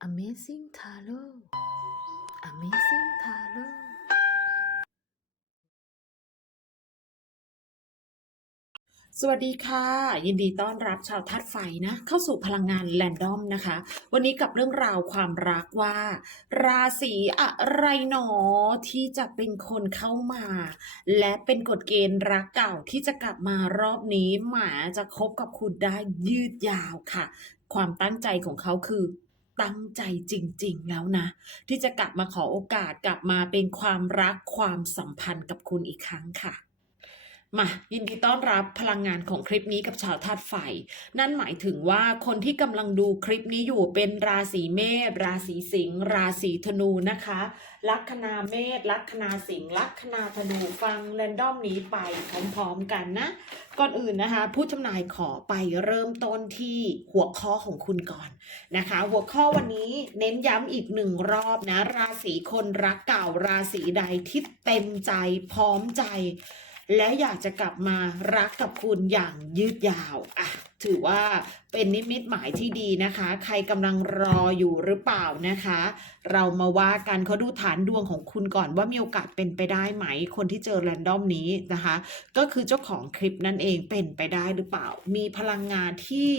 Amazing Taro Amazing Taro สวัสดีค่ะ ยินดีต้อนรับชาวธาตุไฟนะ เข้าสู่พลังงานแรนดอมนะคะ วันนี้กับเรื่องราวความรักว่า ราศีอะไรหนอที่จะเป็นคนเข้ามา และเป็นกฎเกณฑ์รักเก่าที่จะกลับมารอบนี้หมาจะคบกับคุณได้ยืดยาวค่ะ ความตั้งใจของเขาคือ ตั้งใจจริง ๆ แล้วนะ ที่จะกลับมาขอโอกาสกลับมาเป็นความรักความสัมพันธ์กับคุณอีกครั้งค่ะ มายินดีต้อนรับพลังงานของคลิปนี้กับชาวธาตุไฟ นั่นหมายถึงว่าคนที่กำลังดูคลิปนี้อยู่เป็นราศีเมษราศีสิงห์ราศีธนูนะคะ ลัคนาเมษลัคนาสิงห์ลัคนาธนูฟังแรนดอมนี้ไปพร้อมๆกันนะ ก่อนอื่นนะคะ ผู้จำหน่ายขอไปเริ่มต้นที่หัวข้อของคุณก่อนนะคะ หัวข้อวันนี้เน้นย้ำอีกหนึ่งรอบนะ ราศีคนรักเก่าราศีใดที่เต็มใจพร้อมใจ และอยากจะกลับมารักกับคุณอย่างยืดยาวอะถือว่าเป็นนิมิตหมายที่ดีนะคะ ใครกำลังรออยู่หรือเปล่านะคะ เรามาว่ากันเขาดูฐานดวงของคุณก่อนว่ามีโอกาสเป็นไปได้ไหม คนที่เจอแรนดอมนี้นะคะ ก็คือเจ้าของคลิปนั่นเองเป็นไปได้หรือเปล่า มีพลังงานที่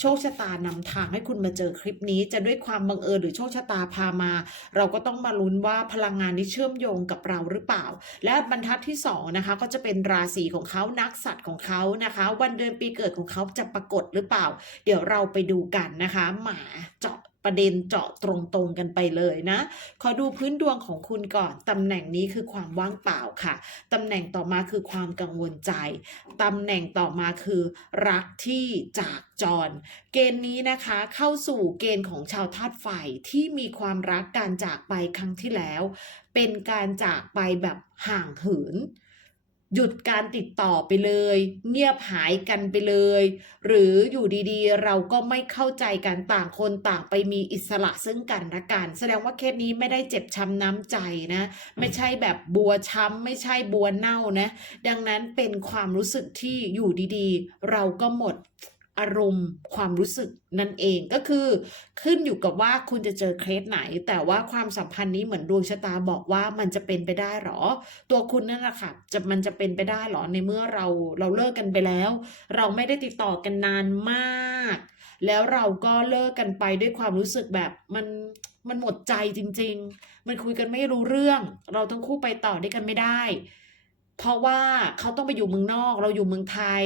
โชคชะตานำทางให้คุณมาเจอคลิปนี้ จะด้วยความบังเอิญหรือโชคชะตาพามา เราก็ต้องมาลุ้นว่าพลังงานนี้เชื่อมโยงกับเราหรือเปล่า และบรรทัดที่สองนะคะก็จะเป็นราศีของเขานักสัตว์ของเขานะคะ วันเดือนปีเกิดของเขาจะปรากฏหรือเปล่าเดี๋ยวเราไปดูกันนะคะหมาเจาะประเด็นเจาะตรงๆกันไปเลยนะ ขอดูพื้นดวงของคุณก่อน ตำแหน่งนี้คือความว่างเปล่าค่ะ ตำแหน่งต่อมาคือความกังวลใจ ตำแหน่งต่อมาคือ รักที่จากจร เกณฑ์นี้นะคะเข้าสู่เกณฑ์ของชาวธาตุไฟที่มีความรักการจากไปครั้งที่แล้ว เป็นการจากไปแบบห่างเหิน หยุดการติดต่อไปเลย เงียบหายกันไปเลย หรืออยู่ดีๆ เราก็ไม่เข้าใจกันต่างคนต่างไปมีอิสระซึ่งกันและกัน แสดงว่าเคสนี้ไม่ได้เจ็บช้ำน้ำใจนะ ไม่ใช่แบบบัวช้ำไม่ใช่บัวเน่านะ ดังนั้นเป็นความรู้สึกที่อยู่ดีๆ เราก็หมด อารมณ์ความรู้สึกนั่นเองก็คือ ขึ้นอยู่กับว่าคุณจะเจอเคสไหน แต่ว่าความสัมพันธ์นี้เหมือนดวงชะตาบอกว่ามันจะเป็นไปได้หรอ ตัวคุณนั่นแหละค่ะจะมันจะเป็นไปได้หรอในเมื่อเราเราเลิกกันไปแล้ว เราไม่ได้ติดต่อกันนานมาก แล้วเราก็เลิกกันไปด้วยความรู้สึกแบบมันมันหมดใจจริง ๆ มันคุยกันไม่รู้เรื่อง เราทั้งคู่ไปต่อด้วยกันไม่ได้ เพราะว่าเขาต้องไปอยู่เมืองนอกเราอยู่เมืองไทย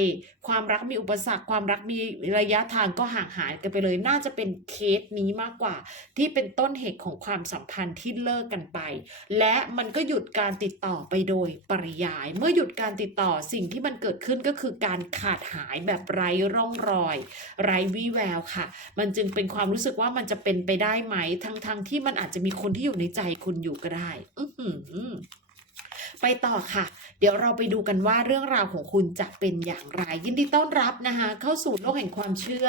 ความรักมีอุปสรรค ความรักมีระยะทางก็ห่างหายกันไปเลย น่าจะเป็นเคสนี้มากกว่า ที่เป็นต้นเหตุของความสัมพันธ์ที่เลิกกันไป และมันก็หยุดการติดต่อไปโดยปริยาย เมื่อหยุดการติดต่อสิ่งที่มันเกิดขึ้นก็คือการขาดหายแบบไร้ร่องรอย ไร้วี่แววค่ะ มันจึงเป็นความรู้สึกว่ามันจะเป็นไปได้ไหมทั้งๆทที่มันอาจจะมีคนที่อยู่ในใจคุณอยู่ก็ได้ อือหือ ไปต่อค่ะ เดี๋ยวเราไปดูกันว่าเรื่องราวของคุณจะเป็นอย่างไร ยินดีต้อนรับนะคะ เข้าสู่โลกแห่งความเชื่อ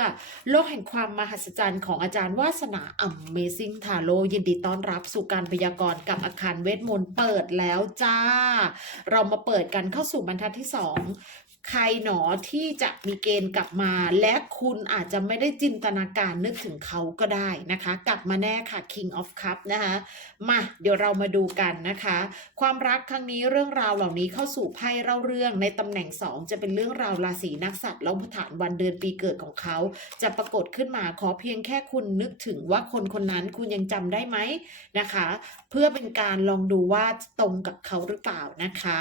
โลกแห่งความมหัศจรรย์ของอาจารย์วาสนา Amazing t a r o ยินดีต้อนรับสู่การพยากรณ์กับอาคารเวทมนต์เปิดแล้วจ้า เรามาเปิดกันเข้าสู่บรรทัดที่สอง ใครหนอที่จะมีเกณฑ์กลับมา และคุณอาจจะไม่ได้จินตนาการนึกถึงเขาก็ได้นะคะ กลับมาแน่ค่ะ King of Cup นะคะมาเดี๋ยวเรามาดูกันนะคะ ความรักครั้งนี้เรื่องราวเหล่านี้เข้าสู่ไพ่เล่าเรื่องในตำแหน่ง 2 จะเป็นเรื่องราวราศีนักสัตว์แล้วฐานวันเดือนปีเกิดของเขา จะปรากฏขึ้นมาขอเพียงแค่คุณนึกถึงว่าคนคนนั้นคุณยังจำได้ไหมนะคะ เพื่อเป็นการลองดูว่าตรงกับเขาหรือเปล่านะคะ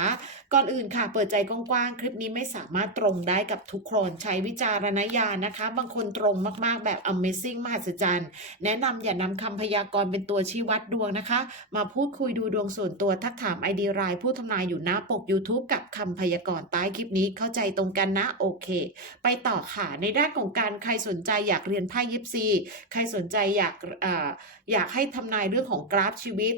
ก่อนอื่นค่ะ เปิดใจกว้างๆคลิปนี้ไม่สามารถตรงได้กับทุกคนใช้วิจารณญาณนะคะ บางคนตรงมากๆ แบบ Amazing มหัศจรรย์ แนะนำอย่านำคำพยากรณ์เป็นตัวชี้วัดดวงนะคะ มาพูดคุยดูดวงส่วนตัวทักถามไอดีไลน์ผู้ทำนายอยู่หน้าปก YouTube กับคำพยากรณ์ใต้คลิปนี้เข้าใจตรงกันนะโอเค ไปต่อค่ะ ในด้านของการใครสนใจอยากเรียนไพ่ยิปซีใครสนใจอยากออยากให้ทำนายเรื่องของกราฟชีวิต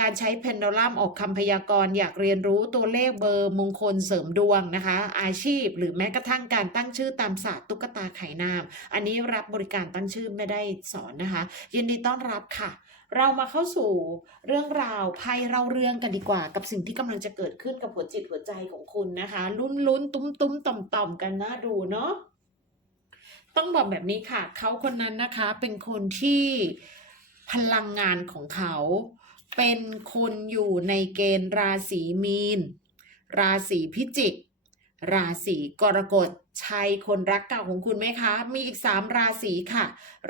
การใช้เพนด u ลัมออกคำพยากรณ์อยากเรียนรู้ตัวเลขเบอร์มงคลเสริมดวงนะคะ อาชีพหรือแม้กระทั่งการตั้งชื่อตามศาสตร์ตุ๊กตาไข่นาม อันนี้รับบริการตั้งชื่อไม่ได้สอนนะคะ ยินดีต้อนรับค่ะ เรามาเข้าสู่เรื่องราวไพ่เล่าเรื่องกันดีกว่า กับสิ่งที่กำลังจะเกิดขึ้นกับหัวจิตหัวใจของคุณนะคะ ลุ้นลุ้นตุ้มตุ้มต่อมต่อมกันน่าดูเนาะต้องบอกแบบนี้ค่ะ เขาคนนั้นนะคะเป็นคนที่พลังงานของเขา เป็นคนอยู่ในเกณฑ์ราศีมีน ราศีพิจิก ราศีกรกฎใช่คนรักเก่าของคุณไหมคะ มีอีก 3 ราศีค่ะ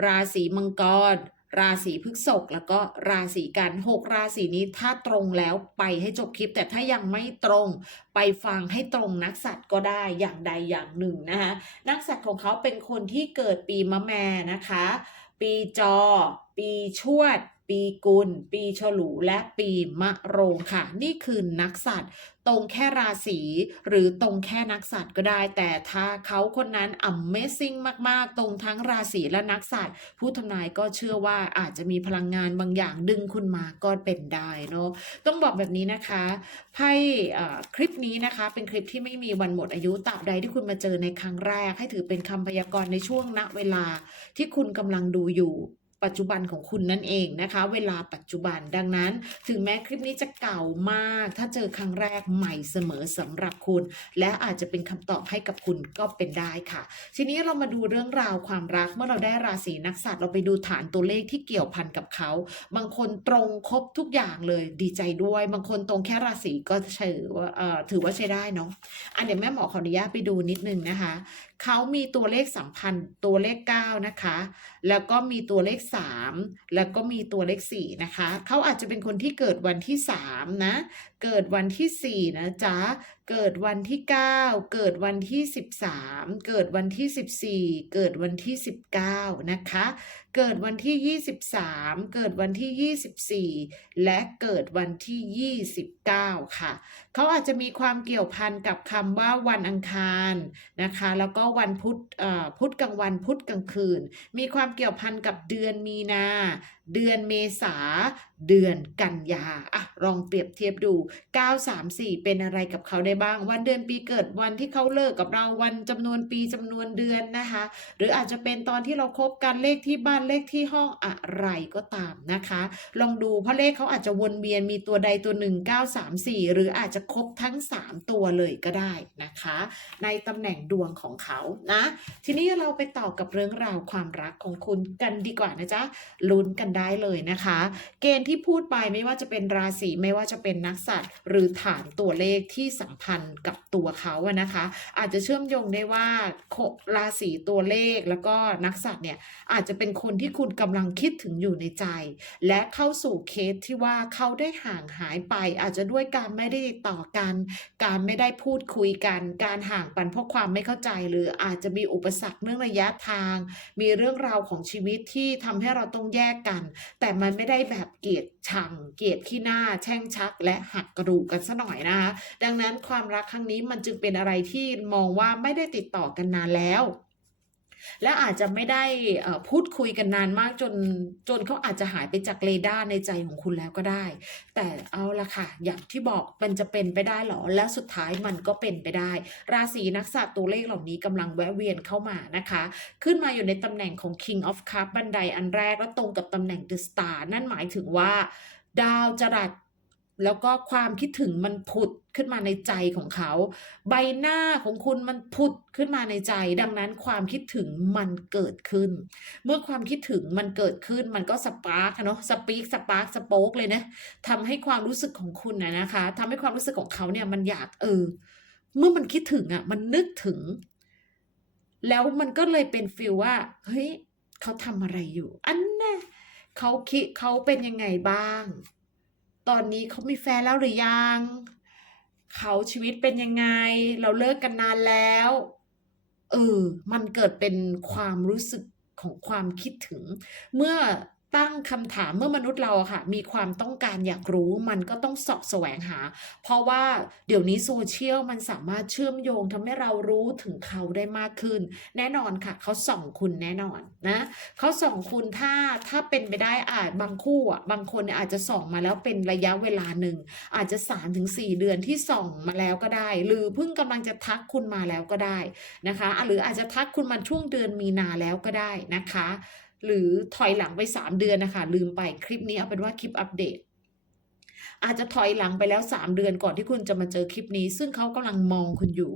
ราศีมังกร ราศีพฤษภแล้วก็ราศีกันหกราศีนี้ถ้าตรงแล้วไปให้จบคลิป แต่ถ้ายังไม่ตรงไปฟังให้ตรงนักสัตว์ก็ได้อย่างใดอย่างหนึ่งนะคะนักสัตว์ของเขาเป็นคนที่เกิดปีมะแม่นะคะ ปีจอ ปีชวด ปีกุล ปีฉลูและปีมะโรงค่ะ นี่คือนักสัตว์ตรงแค่ราศีหรือตรงแค่นักสัตว์ก็ได้ แต่ถ้าเขาคนนั้น Amazing มากๆ ตรงทั้งราศีและนักสัตว์ผู้ทำนายก็เชื่อว่าอาจจะมีพลังงานบางอย่างดึงคุณมาก็เป็นได้เนาะต้องบอกแบบนี้นะคะไพ่คลิปนี้นะคะ เป็นคลิปที่ไม่มีวันหมดอายุตราบใดที่คุณมาเจอในครั้งแรก ให้ถือเป็นคำพยากรณ์ในช่วงณเวลาที่คุณกำลังดูอยู่ ปัจจุบันของคุณนั่นเองนะคะ เวลาปัจจุบันดังนั้น ถึงแม้คลิปนี้จะเก่ามาก ถ้าเจอครั้งแรกใหม่เสมอสำหรับคุณ และอาจจะเป็นคำตอบให้กับคุณก็เป็นได้ค่ะ ทีนี้เรามาดูเรื่องราวความรักเมื่อเราได้ราศีนักสัตว์เราไปดูฐานตัวเลขที่เกี่ยวพันกับเขา บางคนตรงครบทุกอย่างเลยดีใจด้วย บางคนตรงแค่ราศีก็ถือว่าถือว่าใช้ได้เนาะอันเดี๋ยวแม่หมอขออนุญาตไปดูนิดนึงนะคะ เขามีตัวเลขสัมพันธ์ตัวเลข 9 นะคะ แล้วก็มีตัวเลข 3 แล้วก็มีตัวเลข 4 นะคะ เขาอาจจะเป็นคนที่เกิดวันที่ 3 นะ เกิดวันที่ 4 นะจ๊ะ เกิดวันที่ 9 เกิดวันที่ 13 เกิดวันที่ 14 เกิดวันที่ 19 นะคะเกิดวันที่ 23 เกิดวันที่ 24 และเกิดวันที่ 29 ค่ะ เขาอาจจะมีความเกี่ยวพันกับคำว่าวันอังคารนะคะ แล้วก็วันพุธอ่อพุธกลางวันพุธกลางคืน มีความเกี่ยวพันกับเดือนมีนา เดือนเมษา เดือนกันยาอะลองเปรียบเทียบดู 934 เป็นอะไรกับเขาได้บ้าง วันเดือนปีเกิดวันที่เขาเลิกกับเราวันจำนวนปีจำนวนเดือนนะคะ หรืออาจจะเป็นตอนที่เราคบกันเลขที่บ้านเลขที่ห้องอะไรก็ตามนะคะ ลองดูเพราะเลขเขาอาจจะวนเวียนมีตัวใดตัวหนึ่ง934 หรืออาจจะครบทั้ง 3 ตัวเลยก็ได้นะคะ ในตำแหน่งดวงของเขานะ ทีนี้เราไปต่อกับเรื่องราวความรักของคุณกันดีกว่านะจ๊ะลุ้นกันได้เลยนะคะ เกณฑ์ที่พูดไปไม่ว่าจะเป็นราศีไม่ว่าจะเป็นนักสัตว์หรือฐานตัวเลขที่สัมพันธ์กับตัวเขาอะนะคะ อาจจะเชื่อมโยงได้ว่าโคราศีตัวเลขแล้วก็นักสัตว์เนี่ยอาจจะเป็นคนที่คุณกำลังคิดถึงอยู่ในใจ และเข้าสู่เคสที่ว่าเขาได้ห่างหายไป อาจจะด้วยการไม่ได้ติดต่อกัน การไม่ได้พูดคุยกัน การห่างปันเพราะความไม่เข้าใจหรืออาจจะมีอุปสรรคเรื่องระยะทาง มีเรื่องราวของชีวิตที่ทำให้เราต้องแยกกันแต่มันไม่ได้แบบเกลียดชัง เกลียดขี้หน้า แช่งชัก และหักกระดูกกันซะหน่อยนะคะดังนั้นความรักครั้งนี้มันจึงเป็นอะไรที่มองว่าไม่ได้ติดต่อกันนานแล้ว และอาจจะไม่ได้พูดคุยกันนานมากจนจนเขาอาจจะหายไปจากเรดาร์ในใจของคุณแล้วก็ได้ แต่เอาละค่ะ อย่างที่บอกมันจะเป็นไปได้หรอ และสุดท้ายมันก็เป็นไปได้ ราศีนักสัตว์ตัวเลขเหล่านี้กำลังแวะเวียนเข้ามานะคะ ขึ้นมาอยู่ในตำแหน่งของ King of Cup บันไดอันแรกแล้วตรงกับตำแหน่ง The Star นั่นหมายถึงว่า ดาวจรัส แล้วก็ความคิดถึงมันผุดขึ้นมาในใจของเขา ใบหน้าของคุณมันผุดขึ้นมาในใจ ดังนั้นความคิดถึงมันเกิดขึ้น เมื่อความคิดถึงมันเกิดขึ้นมันก็สปาร์กเนาะสปีกสปาร์กสโป๊กเลยนะทำให้ความรู้สึกของคุณนะนะคะทำให้ความรู้สึกของเขาเนี่ยมันอยากเออ เมื่อมันคิดถึงอะ มันนึกถึง แล้วมันก็เลยเป็นฟีลว่าเฮ้ยเขาทำอะไรอยู่ อันน่ะเขาคิดเขาเป็นยังไงบ้าง ตอนนี้เขามีแฟนแล้วหรือยัง เขาชีวิตเป็นยังไง เราเลิกกันนานแล้ว เออ มันเกิดเป็นความรู้สึกของความคิดถึง เมื่อ ตั้งคำถามเมื่อมนุษย์เราค่ะ มีความต้องการอยากรู้มันก็ต้องสอบแสวงหา เพราะว่าเดี๋ยวนี้โซเชียลมันสามารถเชื่อมโยงทำให้เรารู้ถึงเขาได้มากขึ้น แน่นอนค่ะ เขาส่องคุณแน่นอนนะเขาส่องคุณถ้าถ้าเป็นไปได้อาจบางคู่อะบางคนอาจจะส่องมาแล้วเป็นระยะเวลาหนึ่ง อาจจะ3าถึงสเดือนที่ส่องมาแล้วก็ได้ หรือเพิ่งกำลังจะทักคุณมาแล้วก็ได้นะคะ หรืออาจจะทักคุณมาช่วงเดือนมีนาแล้วก็ได้นะคะ หรือถอยหลังไป 3 เดือนนะคะ ลืมไปคลิปนี้เอาเป็นว่าคลิปอัปเดต อาจจะถอยหลังไปแล้ว 3 เดือนก่อนที่คุณจะมาเจอคลิปนี้ ซึ่งเขากำลังมองคุณอยู่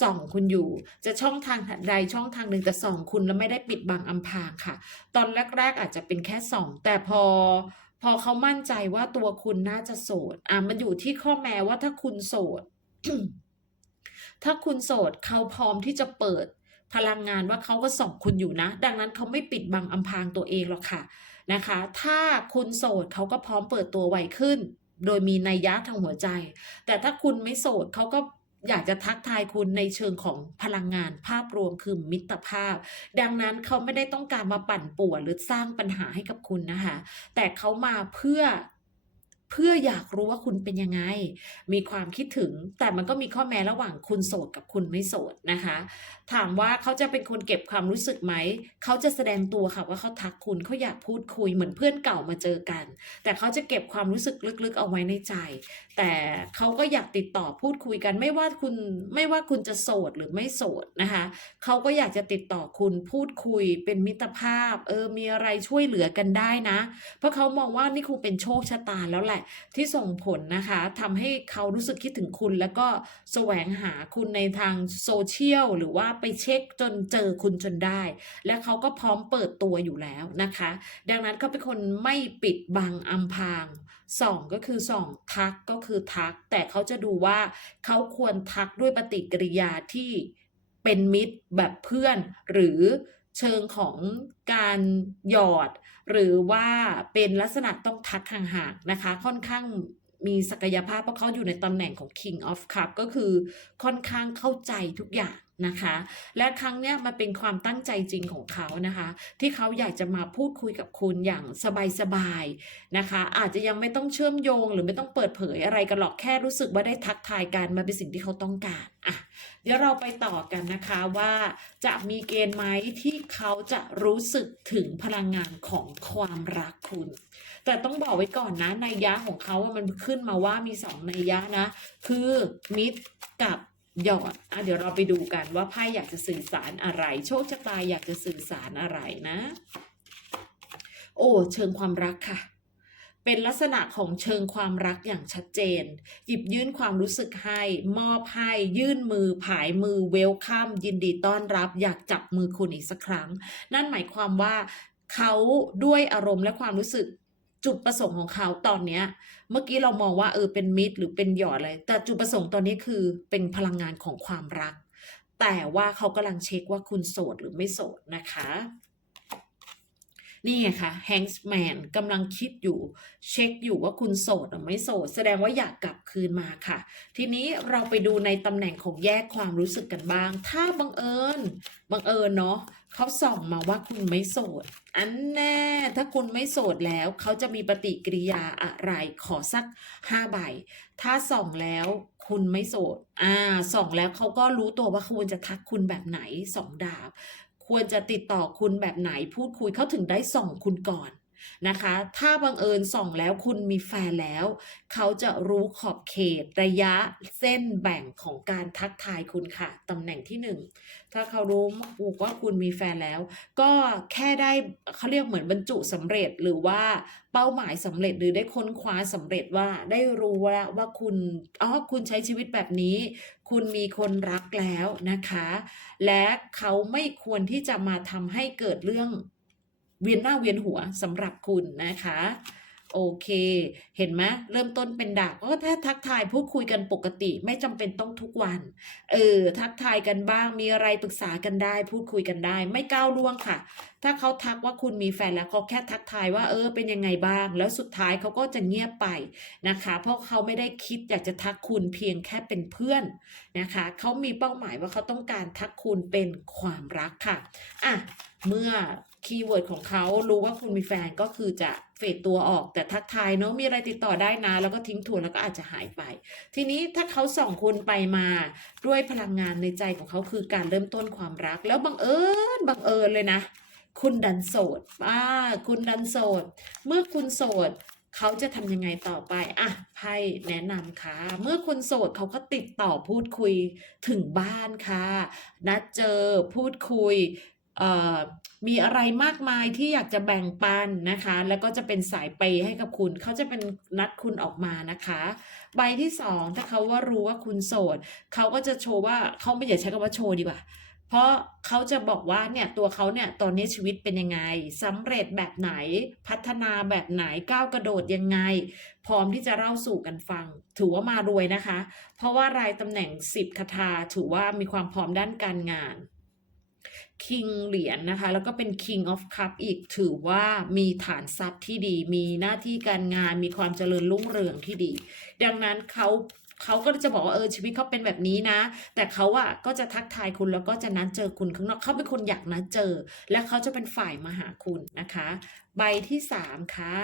ส่องคุณอยู่ จะช่องทางใดช่องทางหนึ่งแต่ส่องคุณแล้วไม่ได้ปิดบังอำพางค่ะ ตอนแรก ๆ อาจจะเป็นแค่ส่อง แต่พอพอเขามั่นใจว่าตัวคุณน่าจะโสด อะมันอยู่ที่ข้อแม้ว่าถ้าคุณโสด ถ้าคุณโสดเขาพร้อมที่จะเปิด พลังงานว่าเขาก็ส่องคุณอยู่นะ ดังนั้นเขาไม่ปิดบังอำพรางตัวเองหรอกค่ะนะคะ ถ้าคุณโสดเขาก็พร้อมเปิดตัวไวขึ้น โดยมีนัยยะทางหัวใจ แต่ถ้าคุณไม่โสดเขาก็อยากจะทักทายคุณในเชิงของพลังงานภาพรวมคือมิตรภาพ ดังนั้นเขาไม่ได้ต้องการมาปั่นป่วนหรือสร้างปัญหาให้กับคุณนะคะ แต่เขามาเพื่อ เพื่ออยากรู้ว่าคุณเป็นยังไง มีความคิดถึง แต่มันก็มีข้อแม้ระหว่างคุณโสดกับคุณไม่โสดนะคะ ถามว่าเขาจะเป็นคนเก็บความรู้สึกไหม เขาจะแสดงตัวค่ะว่าเขาทักคุณเขาอยากพูดคุยเหมือนเพื่อนเก่ามาเจอกัน แต่เขาจะเก็บความรู้สึกลึกๆเอาไว้ในใจ แต่เขาก็อยากติดต่อพูดคุยกันไม่ว่าคุณไม่ว่าคุณจะโสดหรือไม่โสดนะคะ เขาก็อยากจะติดต่อคุณพูดคุยเป็นมิตรภาพ เออมีอะไรช่วยเหลือกันได้นะ เพราะเขามองว่านี่คงเป็นโชคชะตาแล้วแหละที่ส่งผลนะคะทำให้เขารู้สึกคิดถึงคุณ แล้วก็แสวงหาคุณในทางโซเชียลหรือว่าไปเช็คจนเจอคุณจนได้ และเขาก็พร้อมเปิดตัวอยู่แล้วนะคะ ดังนั้นเขาเป็นคนไม่ปิดบังอำพางสองก็คือสองทักก็คือทัก แต่เขาจะดูว่าเขาควรทักด้วยปฏิกิริยาที่เป็นมิตรแบบเพื่อน หรือเชิงของการหยอด หรือว่าเป็นลักษณะต้องทักห่างๆนะคะ ค่อนข้างมีศักยภาพเพราะเขาอยู่ในตำแหน่งของ King of Cup ก็คือค่อนข้างเข้าใจทุกอย่างนะคะ และครั้งเนี้ยมันเป็นความตั้งใจจริงของเขานะคะ ที่เขาอยากจะมาพูดคุยกับคุณอย่างสบายๆนะคะ อาจจะยังไม่ต้องเชื่อมโยง หรือไม่ต้องเปิดเผยอะไรกันหรอกแค่รู้สึกว่าได้ทักทายกันมันเป็นสิ่งที่เขาต้องการอะ เดี๋ยวเราไปต่อกันนะคะว่าจะมีเกณฑ์ไหมที่เขาจะรู้สึกถึงพลังงานของความรักคุณ แต่ต้องบอกไว้ก่อนนะในยะของเขาอะมันขึ้นมาว่ามีสองในยยะนะ คือมิตรกับหยอดอะเดี๋ยวเราไปดูกันว่าไพ่อยากจะสื่อสารอะไร โชคชะตาอยากจะสื่อสารอะไรนะ โอ้เชิงความรักค่ะ เป็นลักษณะของเชิงความรักอย่างชัดเจน หยิบยื่นความรู้สึกให้ มอบให้ ยื่นมือ ผายมือ เวลคัม ยินดีต้อนรับ อยากจับมือคุณอีกสักครั้ง นั่นหมายความว่าเขาด้วยอารมณ์และความรู้สึกจุดประสงค์ของเขาตอนเนี้ย เมื่อกี้เรามองว่าเออเป็นมิตรหรือเป็นหยอดอะไร แต่จุดประสงค์ตอนนี้คือเป็นพลังงานของความรัก แต่ว่าเขากำลังเช็คว่าคุณโสดหรือไม่โสดนะคะ นี่ไงคะแฮงส์แมนกำลังคิดอยู่ เช็คอยู่ว่าคุณโสดหรือไม่โสด แสดงว่าอยากกลับคืนมาค่ะ ทีนี้เราไปดูในตำแหน่งของแยกความรู้สึกกันบ้าง ถ้าบังเอิญบังเอิญเนาะเขาส่องมาว่าคุณไม่โสด อันแน่ ถ้าคุณไม่โสดแล้วเขาจะมีปฏิกิริยาอะไรขอสักห้าใบ ถ้าส่องแล้วคุณไม่โสด อ่าส่องแล้วเขาก็รู้ตัวว่าควรจะทักคุณแบบไหนสองดาว ควรจะติดต่อคุณแบบไหนพูดคุยเขาถึงได้ส่องคุณก่อน นะคะ ถ้าบังเอิญส่องแล้วคุณมีแฟนแล้ว เขาจะรู้ขอบเขตระยะเส้นแบ่งของการทักทายคุณค่ะตำแหน่งที่หนึ่งถ้าเขารู้ว่าคุณมีแฟนแล้ว ก็แค่ได้เขาเรียกเหมือนบรรจุสำเร็จหรือว่าเป้าหมายสำเร็จหรือได้ค้นคว้าสำเร็จว่าได้รู้ว่าว่าคุณอ๋อคุณใช้ชีวิตแบบนี้ คุณมีคนรักแล้วนะคะ และเขาไม่ควรที่จะมาทำให้เกิดเรื่อง เวียนหน้าเวียนหัวสำหรับคุณนะคะโอเค เห็นไหมเริ่มต้นเป็นดาบก็แค่ทักทายพูดคุยกันปกติ ไม่จำเป็นต้องทุกวัน เออ ทักทายกันบ้าง มีอะไรปรึกษากันได้ พูดคุยกันได้ ไม่ก้าวล่วงค่ะ ถ้าเขาทักว่าคุณมีแฟนแล้วเขาแค่ทักทายว่า เออ เป็นยังไงบ้าง แล้วสุดท้ายเขาก็จะเงียบไปนะคะ เพราะเขาไม่ได้คิดอยากจะทักคุณเพียงแค่เป็นเพื่อนนะคะ เขามีเป้าหมายว่าเขาต้องการทักคุณเป็นความรักค่ะ อะ เมื่อ คีย์เวิร์ดของเขารู้ว่าคุณมีแฟนก็คือจะเฟดตัวออกแต่ทักทายเนาะมีอะไรติดต่อได้นะ แล้วก็ทิ้งทวนแล้วก็อาจจะหายไป ทีนี้ถ้าเขาส่องคุณไปมาด้วยพลังงานในใจของเขาคือการเริ่มต้นความรัก แล้วบังเอิญบังเอิญเลยนะ คุณดันโสดอ่าคุณดันโสด เมื่อคุณโสดเขาจะทำยังไงต่อไป อะ ไพ่แนะนำค่ะ เมื่อคุณโสดเขาก็ติดต่อพูดคุยถึงบ้านค่ะ นัดเจอพูดคุย เอ่อ มีอะไรมากมายที่อยากจะแบ่งปันนะคะ แล้วก็จะเป็นสายเปให้กับคุณ เขาจะเป็นนัดคุณออกมานะคะ ใบที่สองถ้าเขาว่ารู้ว่าคุณโสด เขาก็จะโชว์ว่าเขาไม่อยากใช้คำว่าโชว์ดีกว่า เพราะเขาจะบอกว่าเนี่ยตัวเขาเนี่ยตอนนี้ชีวิตเป็นยังไงสำเร็จแบบไหน พัฒนาแบบไหนก้าวกระโดดยังไง พร้อมที่จะเล่าสู่กันฟัง ถือว่ามารวยนะคะ เพราะว่ารายตำแหน่ง 10คาถาถือว่ามีความพร้อมด้านการงาน King เหรียญนะคะ แล้วก็เป็น King of Cup อีกถือว่ามีฐานทรัพย์ที่ดี มีหน้าที่การงานมีความเจริญรุ่งเรืองที่ดี ดังนั้นเขาเขาก็จะบอกว่าเออชีวิตเขาเป็นแบบนี้นะ แต่เขาอะก็จะทักทายคุณแล้วก็จะนัดเจอคุณข้างนอกเขาเป็นคนอยากนัดเจอ และเขาจะเป็นฝ่ายมาหาคุณนะคะ ใบที่สามค่ะ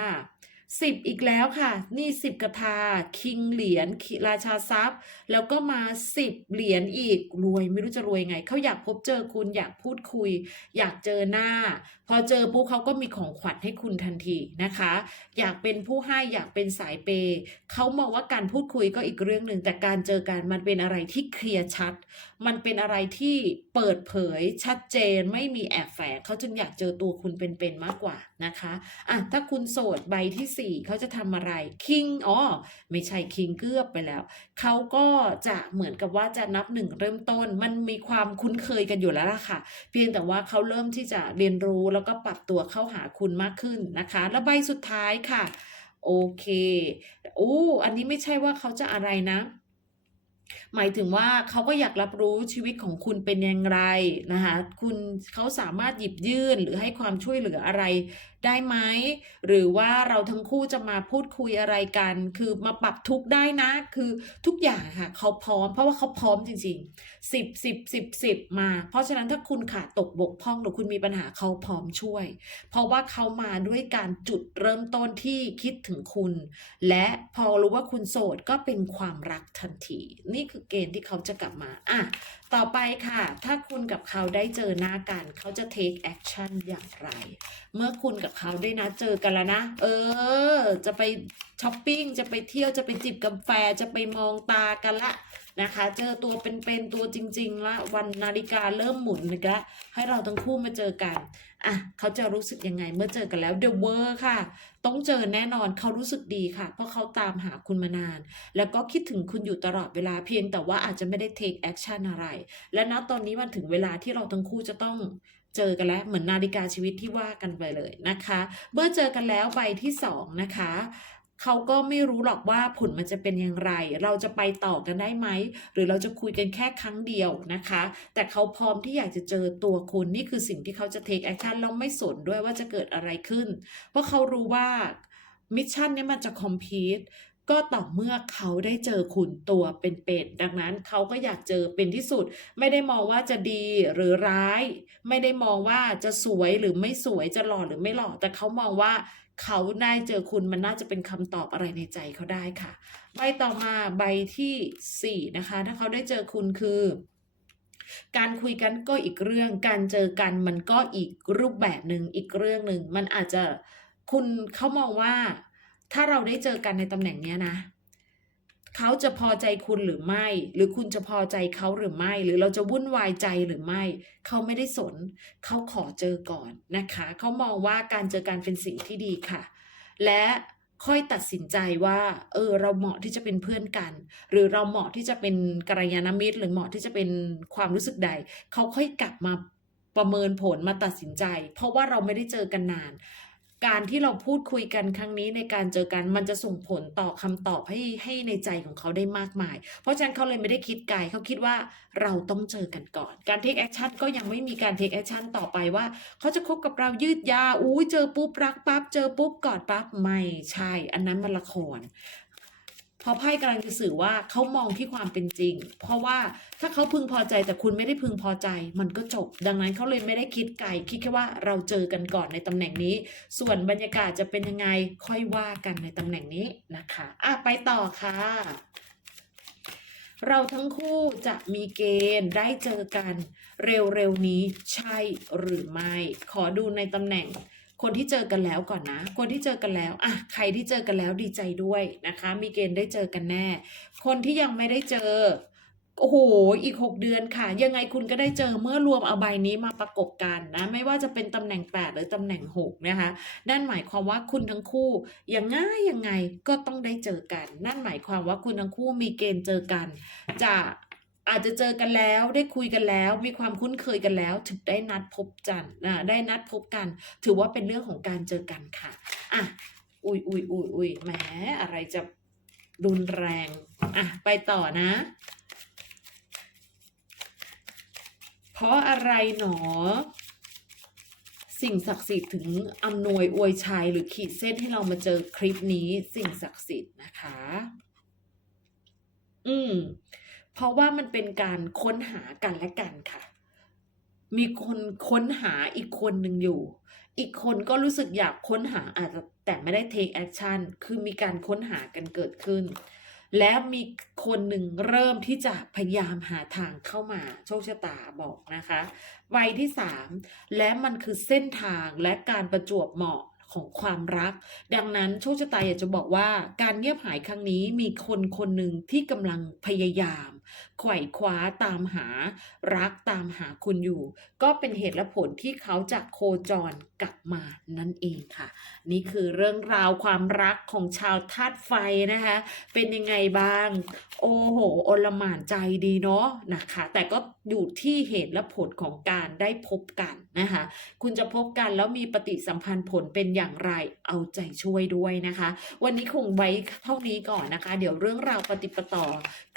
สิบอีกแล้วค่ะ นี่สิบกระทา คิงเหรียญราชาทรัพย์ แล้วก็มาสิบเหรียญอีกรวยไม่รู้จะรวยไง เขาอยากพบเจอคุณอยากพูดคุย อยากเจอหน้า พอเจอปุ๊บเขาก็มีของขวัญให้คุณทันทีนะคะ อยากเป็นผู้ให้อยากเป็นสายเปย์เขามองว่าการพูดคุยก็อีกเรื่องหนึ่งแต่การเจอกันมันเป็นอะไรที่เคลียร์ชัด มันเป็นอะไรที่เปิดเผยชัดเจนไม่มีแอบแฝงเขาจึงอยากเจอตัวคุณเป็นๆมากกว่านะคะอะถ้าคุณโสดใบที่สี่เขาจะทำอะไรคิงอ๋อไม่ใช่คิงเกือบไปแล้ว เขาก็จะเหมือนกับว่าจะนับหนึ่งเริ่มต้น มันมีความคุ้นเคยกันอยู่แล้วล่ะค่ะ เพียงแต่ว่าเขาเริ่มที่จะเรียนรู้แล้วก็ปรับตัวเข้าหาคุณมากขึ้นนะคะ แล้วใบสุดท้ายค่ะ โอเคโอ้อันนี้ไม่ใช่ว่าเขาจะอะไรนะหมายถึงว่าเขาก็อยากรับรู้ชีวิตของคุณเป็นอย่างไรนะคะคุณเขาสามารถหยิบยื่นหรือให้ความช่วยเหลืออะไร ได้ไหมหรือว่าเราทั้งคู่จะมาพูดคุยอะไรกัน คือมาปรับทุกได้นะ คือทุกอย่างค่ะเขาพร้อมเพราะว่าเขาพร้อมจริงๆสิบสิบสิบสิบมา เพราะฉะนั้นถ้าคุณขาดตกบกพร่องหรือคุณมีปัญหาเขาพร้อมช่วย เพราะว่าเขามาด้วยการจุดเริ่มต้นที่คิดถึงคุณ และพอรู้ว่าคุณโสดก็เป็นความรักทันที นี่คือเกณฑ์ที่เขาจะกลับมาอะ ต่อไปค่ะ ถ้าคุณกับเขาได้เจอหน้ากัน เขาจะ take action อย่างไร เมื่อคุณกับเขาได้นะเจอกันแล้วนะ เออ จะไปช้อปปิ้ง จะไปเที่ยว จะไปจิบกาแฟ จะไปมองตากันละนะคะ เจอตัวเป็นๆตัวจริงๆละวันนาฬิกาเริ่มหมุนอีกแล้วให้เราทั้งคู่มาเจอกัน อะเขาจะรู้สึกยังไงเมื่อเจอกันแล้วเดอะเวอร์ค่ะ ต้องเจอแน่นอนเขารู้สึกดีค่ะ เพราะเขาตามหาคุณมานาน แล้วก็คิดถึงคุณอยู่ตลอดเวลาเพียงแต่ว่าอาจจะไม่ได้ take action อะไร และณตอนนี้มันถึงเวลาที่เราทั้งคู่จะต้องเจอกันแล้วเหมือนนาฬิกาชีวิตที่ว่ากันไปเลยนะคะ เมื่อเจอกันแล้วใบที่สองนะคะ เขาก็ไม่รู้หรอกว่าผลมันจะเป็นอย่างไร เราจะไปต่อกันได้ไหม หรือเราจะคุยกันแค่ครั้งเดียวนะคะ แต่เขาพร้อมที่อยากจะเจอตัวคุณนี่คือสิ่งที่เขาจะ take action แล้วไม่สนด้วยว่าจะเกิดอะไรขึ้น เพราะเขารู้ว่ามิชชั่นนี้มันจะ complete ก็ต่อเมื่อเขาได้เจอคุณตัวเป็นๆดังนั้นเขาก็อยากเจอเป็นที่สุด ไม่ได้มองว่าจะดีหรือร้าย ไม่ได้มองว่าจะสวยหรือไม่สวยจะหล่อหรือไม่หล่อแต่เขามองว่า เขาได้เจอคุณมันน่าจะเป็นคำตอบอะไรในใจเขาได้ค่ะ ใบต่อมาใบที่สี่นะคะ ถ้าเขาได้เจอคุณคือ การคุยกันก็อีกเรื่อง การเจอกันมันก็อีกรูปแบบหนึ่งอีกเรื่องหนึ่งมันอาจจะคุณเขามองว่าถ้าเราได้เจอกันในตำแหน่งเนี้ยนะ เขาจะพอใจคุณหรือไม่ หรือคุณจะพอใจเขาหรือไม่ หรือเราจะวุ่นวายใจหรือไม่ เขาไม่ได้สน เขาขอเจอก่อนนะคะ เขามองว่าการเจอกันเป็นสิ่งที่ดีค่ะ และค่อยตัดสินใจว่า เออ เราเหมาะที่จะเป็นเพื่อนกัน หรือเราเหมาะที่จะเป็นกัลยาณมิตร หรือเหมาะที่จะเป็นความรู้สึกใด เขาค่อยกลับมาประเมินผลมาตัดสินใจ เพราะว่าเราไม่ได้เจอกันนาน การที่เราพูดคุยกันครั้งนี้ในการเจอกันมันจะส่งผลต่อคำตอบให้ให้ในใจของเขาได้มากมาย เพราะฉะนั้นเขาเลยไม่ได้คิดไกลเขาคิดว่าเราต้องเจอกันก่อน การเทคแอคชั่นก็ยังไม่มีการเทคแอคชั่นต่อไปว่า เขาจะคบกับเรายืดยาวอุ้ยเจอปุ๊บรักปั๊บเจอปุ๊บกอดปั๊บไม่ใช่ อันนั้นมันละคร เพราะไพ่กำลังจะสื่อว่าเขามองที่ความเป็นจริง เพราะว่าถ้าเขาพึงพอใจแต่คุณไม่ได้พึงพอใจ มันก็จบ ดังนั้นเขาเลยไม่ได้คิดไกลคิดแค่ว่าเราเจอกันก่อนในตำแหน่งนี้ ส่วนบรรยากาศจะเป็นยังไงค่อยว่ากันในตำแหน่งนี้นะคะอะไปต่อค่ะ เราทั้งคู่จะมีเกณฑ์ได้เจอกันเร็วๆนี้ใช่หรือไม่ ขอดูในตำแหน่ง คนที่เจอกันแล้วก่อนนะ คนที่เจอกันแล้วอะใครที่เจอกันแล้วดีใจด้วยนะคะ มีเกณฑ์ได้เจอกันแน่ คนที่ยังไม่ได้เจอโอ้โห อีก 6 เดือนค่ะ ยังไงคุณก็ได้เจอเมื่อรวมเอาใบนี้มาประกบกันนะ ไม่ว่าจะเป็นตำแหน่ง 8 หรือตำแหน่ง 6 นะคะ นั่นหมายความว่าคุณทั้งคู่ยังไงยังไงก็ต้องได้เจอกัน นั่นหมายความว่าคุณทั้งคู่มีเกณฑ์เจอกัน จะ อาจจะเจอกันแล้วได้คุยกันแล้ว มีความคุ้นเคยกันแล้ว ถึงได้นัดพบกันนะได้นัดพบกัน ถือว่าเป็นเรื่องของการเจอกันค่ะอะอุยอุยอุยอุยแหมอะไรจะรุนแรงอะไปต่อนะ เพราะอะไรหนอ สิ่งศักดิ์สิทธิ์ถึงอำนวยอวยชัยหรือขีดเส้นให้เรามาเจอคลิปนี้สิ่งศักดิ์สิทธิ์นะคะ อืม เพราะว่ามันเป็นการค้นหากันและกันค่ะ มีคนค้นหาอีกคนหนึ่งอยู่ อีกคนก็รู้สึกอยากค้นหาอาจจะแต่ไม่ได้ take action คือมีการค้นหากันเกิดขึ้น และมีคนหนึ่งเริ่มที่จะพยายามหาทางเข้ามาโชคชะตาบอกนะคะวัยที่สามและมันคือเส้นทางและการประจวบเหมาะของความรัก ดังนั้นโชคชะตาอยากจะบอกว่า การเงียบหายครั้งนี้มีคนคนหนึ่งที่กำลังพยายาม ไขว่คว้าตามหารักตามหาคุณอยู่ ก็เป็นเหตุและผลที่เขาจะโคจรกลับมานั่นเองค่ะ นี่คือเรื่องราวความรักของชาวธาตุไฟนะคะ เป็นยังไงบ้าง โอ้โหโอลหมานใจดีเนาะนะคะ แต่ก็อยู่ที่เหตุและผลของการได้พบกันนะคะ คุณจะพบกันแล้วมีปฏิสัมพันธ์ผลเป็นอย่างไรเอาใจช่วยด้วยนะคะ วันนี้คงไว้เท่านี้ก่อนนะคะ เดี๋ยวเรื่องราวปฏิปต่อ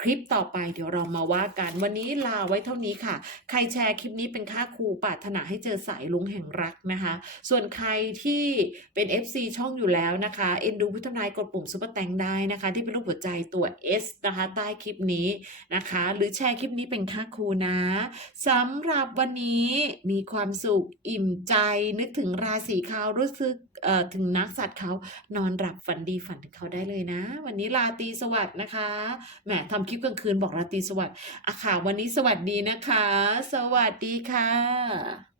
คลิปต่อไปเดี๋ยวเรามาว่ากันวันนี้ลาไว้เท่านี้ค่ะ ใครแชร์คลิปนี้เป็นค่าครูปรารถนาให้เจอสายลุงแห่งรักนะคะ ส่วนใครที่เป็น FC ช่องอยู่แล้วนะคะเอ็นดูพุทธนายกดปุ่มซุปเปอร์แตงได้นะคะ ที่เป็นรูปหัวใจตัว S นะคะ ใต้คลิปนี้นะคะ หรือแชร์คลิปนี้เป็นค่าครูนะสำหรับวันนี้มีความสุขอิ่มใจนึกถึงราศีเขารู้สึกถึงนักสัตว์เขานอนหลับฝันดีฝันถึงเขาได้เลยนะ วันนี้ราตรีสวัสดิ์นะคะแหมทำคลิปกลางคืนบอกราตรีสวัสดิ์อะค่ะวันนี้สวัสดีนะคะ สวัสดีค่ะ